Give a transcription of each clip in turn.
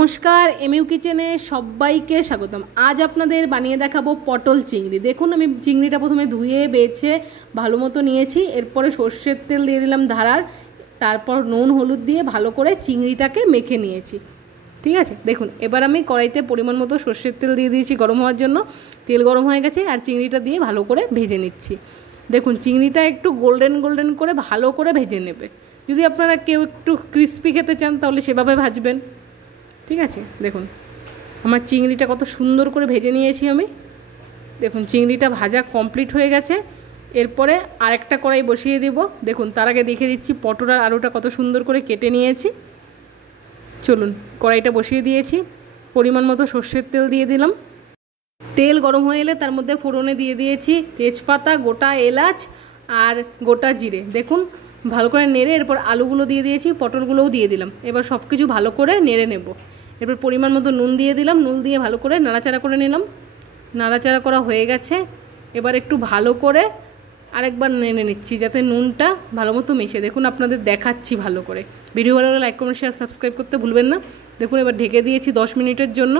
নমস্কার, এমইউ কিচেনে সবাইকে স্বাগতম। আজ আপনাদের বানিয়ে দেখাবো পটল চিংড়ি। দেখুন, আমি চিংড়িটা প্রথমে ধুয়ে বেছে ভালো মতো নিয়েছি। এরপরে সর্ষের তেল দিয়ে দিলাম ধারার, তারপর নুন হলুদ দিয়ে ভালো করে চিংড়িটাকে মেখে নিয়েছি। ঠিক আছে, দেখুন এবার আমি কড়াইতে পরিমাণ মতো সর্ষের তেল দিয়ে দিয়েছি গরম হওয়ার জন্য। তেল গরম হয়ে গেছে আর চিংড়িটা দিয়ে ভালো করে ভেজে নিচ্ছি। দেখুন, চিংড়িটা একটু গোল্ডেন গোল্ডেন করে ভালো করে ভেজে নেবে। যদি আপনারা কেউ একটু ক্রিস্পি খেতে চান তাহলে সেভাবে ভাজবেন। ঠিক আছে, দেখুন আমার চিংড়িটা কত সুন্দর করে ভেজে নিয়েছি আমি। দেখুন চিংড়িটা ভাজা কমপ্লিট হয়ে গেছে। এরপরে আরেকটা কড়াই বসিয়ে দেব। দেখুন তার আগে দেখে দিচ্ছি পটল আর আলুটা কত সুন্দর করে কেটে নিয়েছি। চলুন, কড়াইটা বসিয়ে দিয়েছি। পরিমাণ মতো সর্ষের তেল দিয়ে দিলাম। তেল গরম হয়ে এলে তার মধ্যে ফোড়নে দিয়ে দিয়েছি তেজপাতা, গোটা এলাচ আর গোটা জিরে। দেখুন ভালো করে নেড়ে এরপর আলুগুলো দিয়ে দিয়েছি, পটলগুলোও দিয়ে দিলাম। এবার সব কিছু ভালো করে নেড়ে নেব। এরপর পরিমাণ মতো নুন দিয়ে দিলাম। নুন দিয়ে ভালো করে নাড়াচাড়া করে নিলাম। নাড়াচাড়া করা হয়ে গেছে। এবার একটু ভালো করে আরেকবার নেড়ে নিচ্ছি যাতে নুনটা ভালো মতো মিশে। দেখুন আপনাদের দেখাচ্ছি ভালো করে। ভিডিও ভালো লাগলে লাইক, কমেন্ট, শেয়ার, সাবস্ক্রাইব করতে ভুলবেন না। দেখুন এবার ঢেকে দিয়েছি 10 মিনিটের জন্য।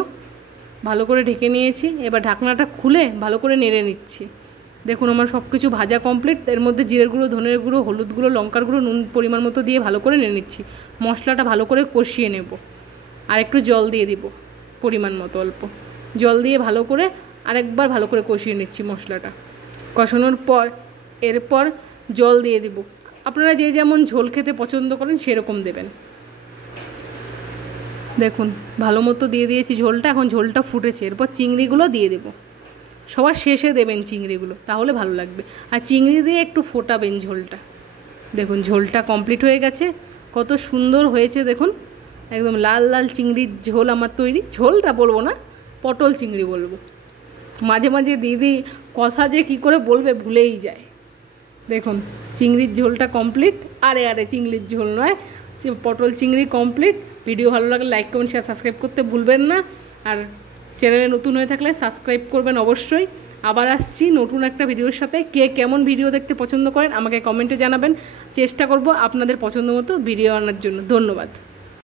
ভালো করে ঢেকে নিয়েছি। এবার ঢাকনাটা খুলে ভালো করে নেড়ে নিচ্ছি। দেখুন আমার সব কিছু ভাজা কমপ্লিট। এর মধ্যে জিরের গুঁড়ো, ধনের গুঁড়ো, হলুদ গুঁড়ো, লঙ্কার গুঁড়ো, নুন পরিমাণ মতো দিয়ে ভালো করে নেড়ে নিচ্ছি। মশলাটা ভালো করে কষিয়ে নেব। আর একটু জল দিয়ে দিব পরিমাণ মতো, অল্প জল দিয়ে ভালো করে আরেকবার ভালো করে কষিয়ে নিচ্ছি মশলাটা। কষানোর পর এরপর জল দিয়ে দিব। আপনারা যে যেমন ঝোল খেতে পছন্দ করেন সেরকম দেবেন। দেখুন ভালো মতো দিয়ে দিয়েছি ঝোলটা। এখন ঝোলটা ফুটেছে। এরপর চিংড়িগুলো দিয়ে দেব। সবার শেষে দেবেন চিংড়িগুলো, তাহলে ভালো লাগবে। আর চিংড়ি দিয়ে একটু ফোটাবেন ঝোলটা। দেখুন ঝোলটা কমপ্লিট হয়ে গেছে। কত সুন্দর হয়েছে দেখুন, একদম লাল লাল চিংড়ির ঝোল আমার তৈরি। ঝোলটা বলবো না, পটল চিংড়ি বলবো। মাঝে মাঝে দিদি কথা যে কী করে বলবে ভুলেই যায়। দেখুন চিংড়ির ঝোলটা কমপ্লিট। আরে চিংড়ির ঝোল নয়, পটল চিংড়ি কমপ্লিট। ভিডিও ভালো লাগলে লাইক, কমেন্ট, শেয়ার, সাবস্ক্রাইব করতে ভুলবেন না। আর চ্যানেলে নতুন হয়ে থাকলে সাবস্ক্রাইব করবেন অবশ্যই। আবার আসছি নতুন একটা ভিডিওর সাথে। কে কেমন ভিডিও দেখতে পছন্দ করেন আমাকে কমেন্টে জানাবেন। চেষ্টা করব আপনাদের পছন্দ মতো ভিডিও আনার জন্য। ধন্যবাদ।